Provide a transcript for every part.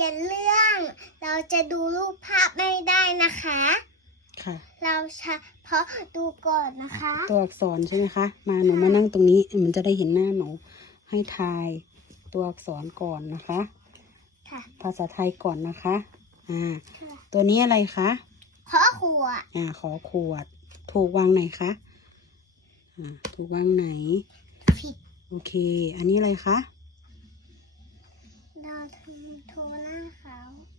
เรียนเรื่องเราจะดูรูปภาพไม่ได้นะคะ ค่ะ เราเฉพาะดูก่อนนะคะ ตัวอักษรใช่ไหมคะ มาหนูมานั่งตรงนี้มันจะได้เห็นหน้าหนูให้ทาย ตัวอักษรก่อนนะคะ ค่ะภาษาไทยก่อนนะคะอ่าตัวนี้อะไรคะขอขวดอ่าขอขวด ถูกวางไหนคะอ่าถูกวางไหน ผิดโอเค อันนี้อะไรคะนานุมโทหน้าขาว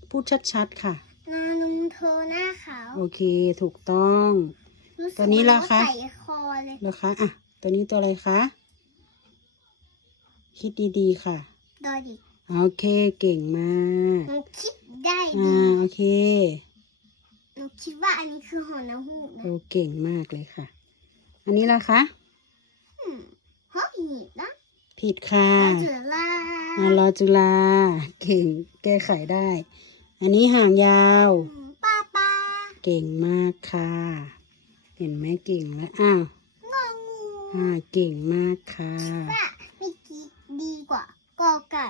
พูดชัดๆค่ะนานุมโทหน้าขาว โอเคถูกต้อง รู้สึกตัวนี้ล่ะคะว่าใส่คอเลย แล้วคะอะ ตัวนี้ตัวอะไรคะ คิดดีๆค่ะ ดอดิโอเคเก่งมากหนูคิดได้อ่าดีโอเค หนูคิดว่าอันนี้คือหอนาหูกนะโอ้เก่งมากเลยค่ะ อันนี้ล่ะคะ อืมหอหีบนะผิดค่ะเราจะล่า อารอจุฬาเก่งแก้ไขได้ อันนี้หางยาวอืมป้าป้าเก่งมากค่ะ เห็นไหมเก่งแล้ว อ้าวงองูอ่าเก่งมากค่ะ ว่ามีกี่ดีกว่ากอไก่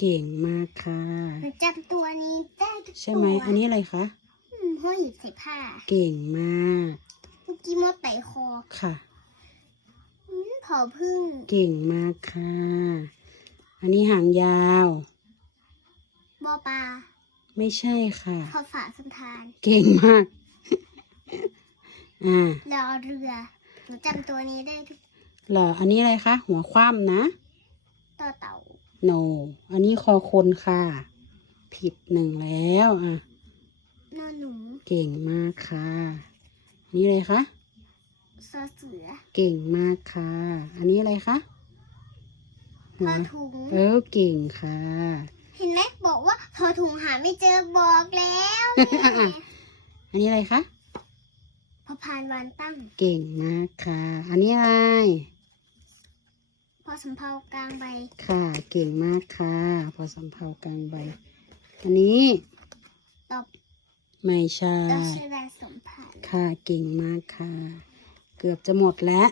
เก่งมากค่ะ หนูจำตัวนี้ได้ทุกตัวใช่ไหม อันนี้อะไรคะ อืมห้อยหีบใส่ผ้าเก่งมากเมื่อกี้มดไต่คอค่ะ อืมเผาพึ่งเก่งมากค่ะ อันนี้หางยาว บอปลา ไม่ใช่ค่ะ ขอฝาสัมทานเก่งมาก อ่ารอเรือหนูจำตัวนี้ได้ทุกเหรออันนี้อะไรคะ หัวคว่ำนะต่อเต่า no อันนี้คอคนค่ะ ผิดหนึ่งแล้วอะนอหนู เก่งมากค่ะ อันนี้อะไรคะซอเสือ เก่งมากค่ะ อันนี้อะไรคะหัทวอถุง เออเก่งค่ะ เห็นไหมบอกว่าทอถุงหาไม่เจอบอกแล้วอะอันนี้อะไรคะพอพานวานตั้ง เก่งมากค่ะ อันนี้อะไร พอสำเภากลางใบ ค่ะ เก่งมากค่ะ พอสำเภากลางใบ อันนี้ ตอบ ไม่ใช่ดอชดาสมพันธ์ค่ะ เก่งมากค่ะ เกือบจะหมดแล้ว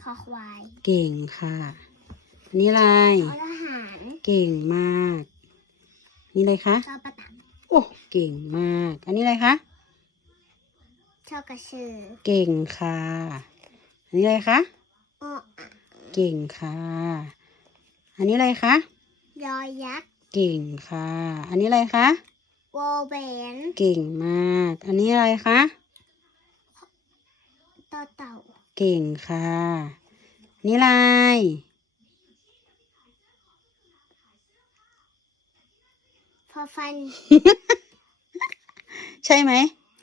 พอควาย เก่งค่ะ อันนี้อะไรทอทหารเก่งมาก นี่อะไรคะ ชอประตักโอ้ เก่งมาก อันนี้อะไรคะ ชอกระชือเก่งค่ะ อันนี้อะไรคะอ้ออะเก่งค่ะ อันนี้อะไรคะ ยอยักษ์เก่งค่ะ อันนี้อะไรคะ วอลเบนเก่งมาก อันนี้อะไรคะ ต่อเต่าเก่งค่ะอันนี้อะไร พอฟันใช่ไหม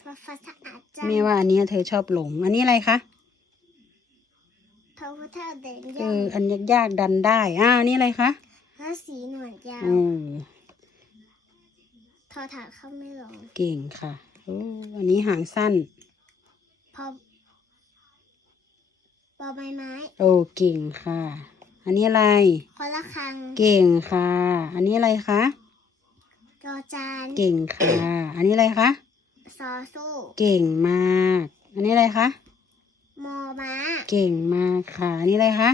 พอฟันสะอาดจังแม่ว่าอันนี้เธอชอบหลง อันนี้อะไรคะทอพุทธาเดินเอยังออันยากๆดันได้อ้าวอันนี้อะไรคะถ้าสีหนวดยาวอืมทอถาเข้าไม่ลงเก่งค่ะโอ้อันนี้หางสั้น พอบอใบไม้ โอ้เก่งค่ะ อันนี้อะไรคอละคังเก่งค่ะ อันนี้อะไรคะ จอจานเก่งค่ะ อันนี้อะไรคะซอสู้ เก่งมาก อันนี้อะไรคะมอม้า เก่งมากค่ะ อันนี้อะไรคะ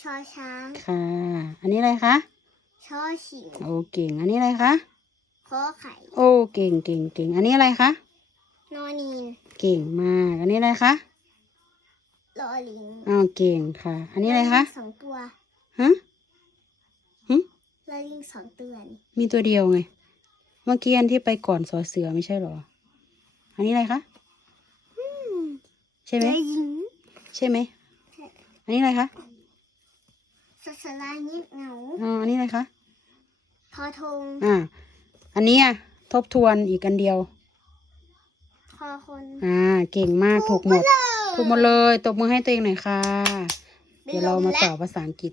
ชอช้าง ค่ะ อันนี้อะไรคะชอฉิง โอ้เก่ง อันนี้อะไรคะขอไข่ โอ้เก่งเก่งเก่งอันนี้อะไรคะนอนีนเก่งมาก อันนี้อะไรคะลอลิงอ้าวเก่งค่ะ อันนี้อะไรคะสองตัวฮะหึ ลอลิงสองตัวนี่มีตัวเดียวไง เมื่อกี้อันที่ไปก่อนสอเสือไม่ใช่เหรอ อันนี้อะไรคะใช่ไหมลอลิงใช่ไหม อันนี้อะไรคะสสลายิบเหงาอ๋อ อันนี้อะไรคะ ทอทงอ่า อันนี้อะทบทวนอีกอันเดียว คอคนอ่า เก่งมากถูกหมด ถูกหมดเลย ตบมือให้ตัวเองหน่อยค่ะ เดี๋ยวเรามาต่อภาษาอังกฤษ